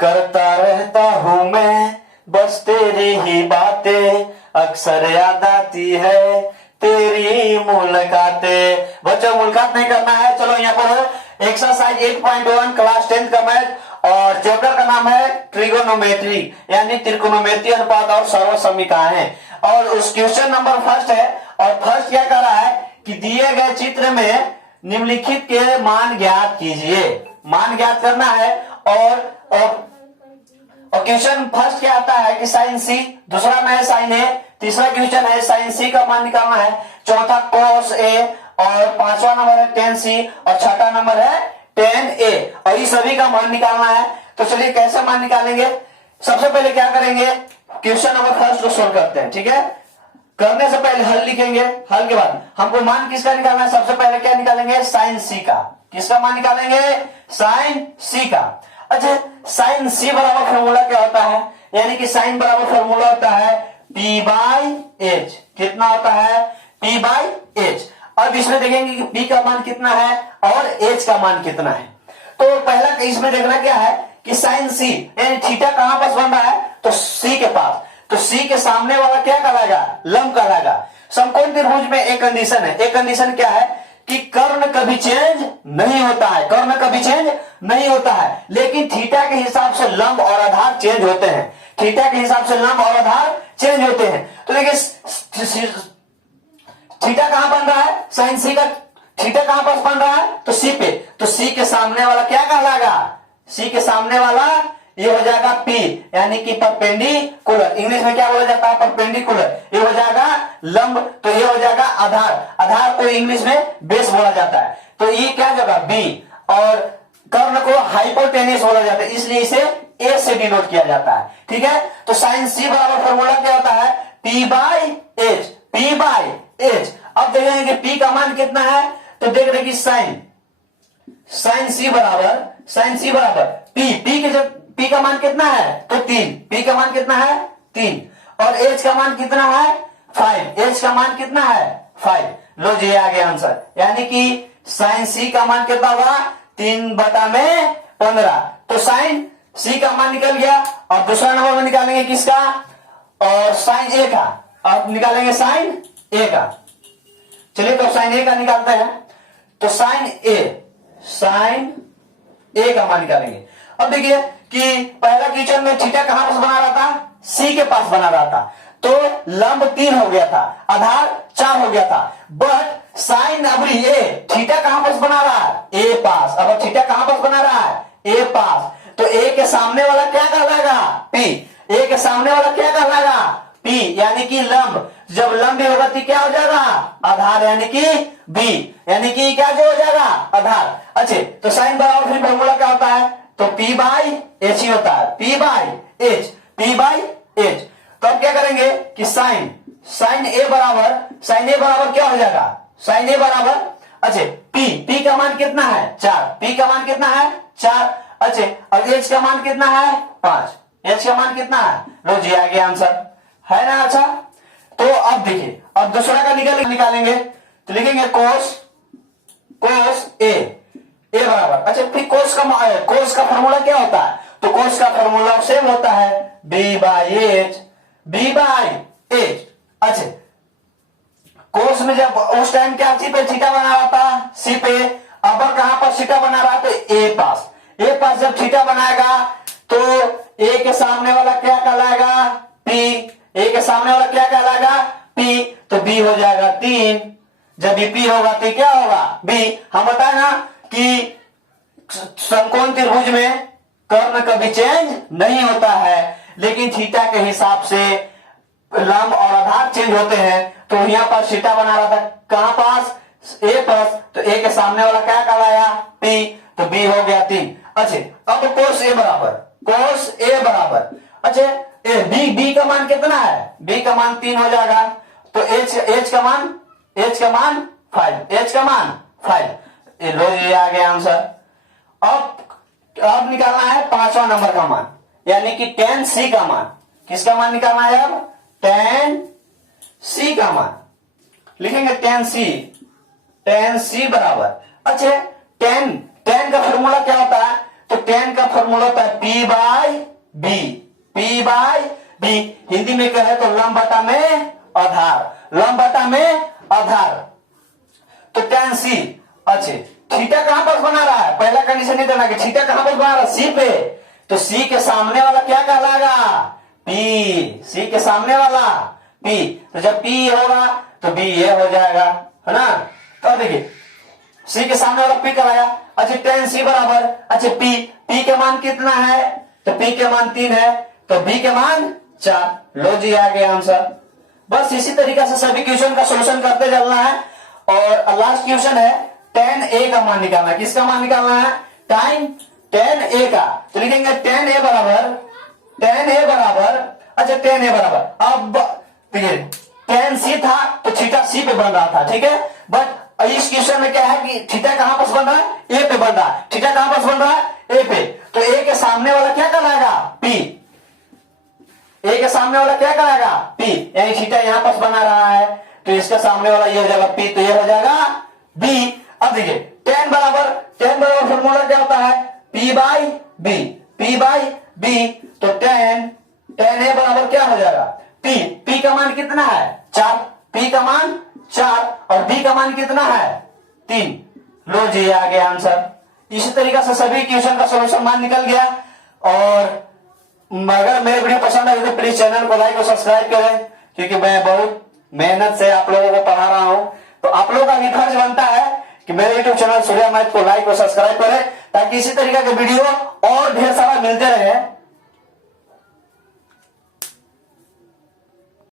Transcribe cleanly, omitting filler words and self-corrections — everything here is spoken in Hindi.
करता रहता हूँ मैं बस तेरी ही बातें, अक्सर याद आती है तेरी मुलाकातें। बच्चों मुलाकात नहीं करना है। चलो यहाँ पर एक्सरसाइज 8.1 क्लास 10 का मैथ और चैप्टर का नाम है ट्रिगोनोमेट्री यानी त्रिकोणमितीय अनुपात और सर्वसमीकरण। और उस क्वेश्चन नंबर फर्स्ट है और फर्स्ट क्या कर रहा है कि दिए गए चित्र में निम्नलिखित के मान ज्ञात कीजिए। मान ज्ञात करना है और क्वेश्चन फर्स्ट क्या आता है कि साइन सी, दूसरा में है साइन ए, तीसरा क्वेश्चन है साइन सी का मान निकालना है, चौथा कोस ए और पांचवा नंबर है टेन सी और छठा नंबर है टेन ए और इस सभी का मान निकालना है। तो चलिए कैसे मान निकालेंगे। सबसे पहले क्या करेंगे क्वेश्चन नंबर फर्स्ट को सोल्व करते हैं। ठीक है, करने से पहले हल लिखेंगे, हल के बाद हमको मान किसका निकालना है। सबसे पहले क्या निकालेंगे साइन सी का। किसका मान निकालेंगे साइन सी का। अच्छा साइन सी बराबर फॉर्मूला क्या होता है यानी कि साइन बराबर फॉर्मूला होता है पी बाई एच। कितना होता है पी बाई एच। अब इसमें देखेंगे कि पी का मान कितना है और एच का मान कितना है। तो पहला इसमें देखना क्या है कि साइन सी यानी थीटा कहां पास बन रहा है तो सी के पास। तो सी के सामने वाला क्या कहलाएगा लंब कहलाएगा। समकोण त्रिभुज में एक कंडीशन है। एक कंडीशन क्या है कि कर्ण कभी चेंज नहीं होता है। कर्ण कभी चेंज नहीं होता है लेकिन थीटा के हिसाब से लंब और आधार चेंज होते हैं। थीटा के हिसाब से लंब और आधार चेंज होते हैं। तो देखिए थीटा कहां बन रहा है साइन सी का थीटा कहां पास बन रहा है तो सी पे। तो सी के सामने वाला क्या कहलाएगा सी के सामने वाला ये हो जाएगा पी यानी कि परपेंडिकुलर। इंग्लिश में क्या बोला जाता है परपेंडिकुलर। ये हो जाएगा लंब तो ये हो जाएगा आधार। आधार को इंग्लिश में बेस बोला जाता है। तो ये क्या जगह बी और कर्ण को हाइपोटेनियस बोला जाता है इसलिए इसे ए से डिनोट किया जाता है। ठीक है, तो साइन सी बराबर फॉर्मूला क्या होता है P by H. P by H. अब देखेंगे कि पी का मान कितना है तो देख रहे कि साइन सी बराबर पी के जब पी का मान कितना है तो 3। पी का मान कितना है 3 और एच का मान कितना है 5। एच का मान कितना है 5। लो जी आ गया आंसर यानी कि साइन सी का मान कितना होगा 3/15। तो साइन सी का मान निकल गया और दूसरा नंबर में निकालेंगे किसका और साइन ए का। अब निकालेंगे साइन ए का। चलिए तो साइन ए का निकालते हैं। तो साइन ए का मान निकालेंगे। अब देखिए कि पहला क्वेश्चन में थीटा कहां पास बना रहा था सी के पास बना रहा था तो लंब 3 हो गया था आधार 4 हो गया था। बट साइन अबरी ए थीटा कहां पास बना रहा है ए पास। अब थीटा कहां पास बना रहा है ए पास। तो ए के सामने वाला क्या कहलाएगा पी। ए के सामने वाला क्या कहलाएगा पी यानी कि लंब। जब लंब होगा तो क्या हो जाएगा आधार यानी कि बी यानी कि क्या जो हो जाएगा आधार। अच्छे तो साइन बराबर फिर फॉर्मूला क्या होता है तो पी बाई एच ही होता है। P by H. तो अब क्या करेंगे कि साइन ए बराबर क्या हो जाएगा साइन ए बराबर अच्छे पी का मान कितना है 4। पी का मान कितना है 4। अच्छे और एच का मान कितना है 5। एच का मान कितना है लो जी आ गया आंसर है ना। अच्छा तो अब देखिए अब दूसरा का निकालेंगे तो लिखेंगे कोस ए बराबर। अच्छा फिर कोस का फॉर्मूला क्या होता है तो कोस का फॉर्मूला सेम होता है बी बाई एच। अच्छा कोस में जब उस टाइम क्या सी पे थीटा बना रहा था सी पे। अब कहां पर थीटा बना रहा तो ए पास जब थीटा बनाएगा तो ए के सामने वाला क्या कहलाएगा पी। ए के सामने वाला क्या कहलाएगा पी तो बी हो जाएगा 3। जब बी पी होगा तो क्या होगा बी। हम बताए ना कि समकोण त्रिभुज में कर्ण कभी चेंज नहीं होता है लेकिन थीटा के हिसाब से लंब और आधार चेंज होते हैं। तो यहाँ पर थीटा बना रहा था कहां पास ए पास। तो ए के सामने वाला क्या कहलाया पी तो बी हो गया 3। अच्छे अब कोस ए बराबर अच्छे बी का मान कितना है बी का मान 3 हो जाएगा। तो एच का मान 5। एच का मान 5। लो ये आ गया आंसर। अब निकालना है 5वां नंबर का मान यानी कि tan C का मान। किसका मान निकालना है अब tan C का मान। लिखेंगे tan C बराबर अच्छे tan का फॉर्मूला क्या होता है तो tan का फॉर्मूला होता है P by B, P by B. Hindi में कहे तो लंब बटा में आधार, लंब बटा में आधार। तो tan C, अच्छे थीटा कहां पर बना रहा है, पहला कंडीशन नहीं देना कि थीटा कहां पर बना रहा है, सी पे। तो सी के सामने वाला क्या कहलाएगा, पी। सी के सामने वाला पी, तो जब पी होगा तो बी ये हो जाएगा, है ना। तो देखिए सी के सामने वाला पी कहलाया। अच्छा tan C बराबर, अच्छा पी के मान कितना है, तो पी के मान 3 है, तो बी के मान 4। लो जी आ गया आंसर। बस इसी तरीके से सभी क्वेश्चन का सोल्यूशन करते चलना है। और लास्ट क्वेश्चन है tan A का मान निकालना है। किसका मान निकालना है, tan A का। तो लिखेंगे tan A बराबर, अच्छा tan A बराबर, अब देखिए tan C था तो थीटा C पे बन रहा था, ठीक है। बट इस क्वेश्चन में क्या है कि थीटा कहां पर बन रहा है, ए पे बन रहा है। थीटा कहां पर बन रहा है, ए पे। तो ए के सामने वाला क्या कहलाएगा, पी। ए के सामने वाला क्या कहलाएगा, पी, यानी थीटा यहां पर बना रहा है, तो इसका सामने वाला ये हो जाएगा पी, तो ये हो जाएगा बी। अब देखिए tan बराबर फॉर्मूला क्या होता है, P by B, P by B. तो tan A बराबर क्या हो जाएगा, पी का मान कितना है 4, पी का मान 4 और बी का मान कितना है 3। लो जी आ गया आंसर। इसी तरीके से सभी क्वेश्चन का सॉल्यूशन मान निकल गया। और अगर मेरे वीडियो पसंद आए तो प्लीज चैनल को लाइक और सब्सक्राइब करें, क्योंकि मैं बहुत मेहनत से आप लोगों को पढ़ा रहा हूं। तो आप लोगों का भी फर्ज बनता है कि मेरे यूट्यूब चैनल सूर्या मैथ को लाइक और सब्सक्राइब करें, ताकि इसी तरीके के वीडियो और ढेर सारा मिलते रहे।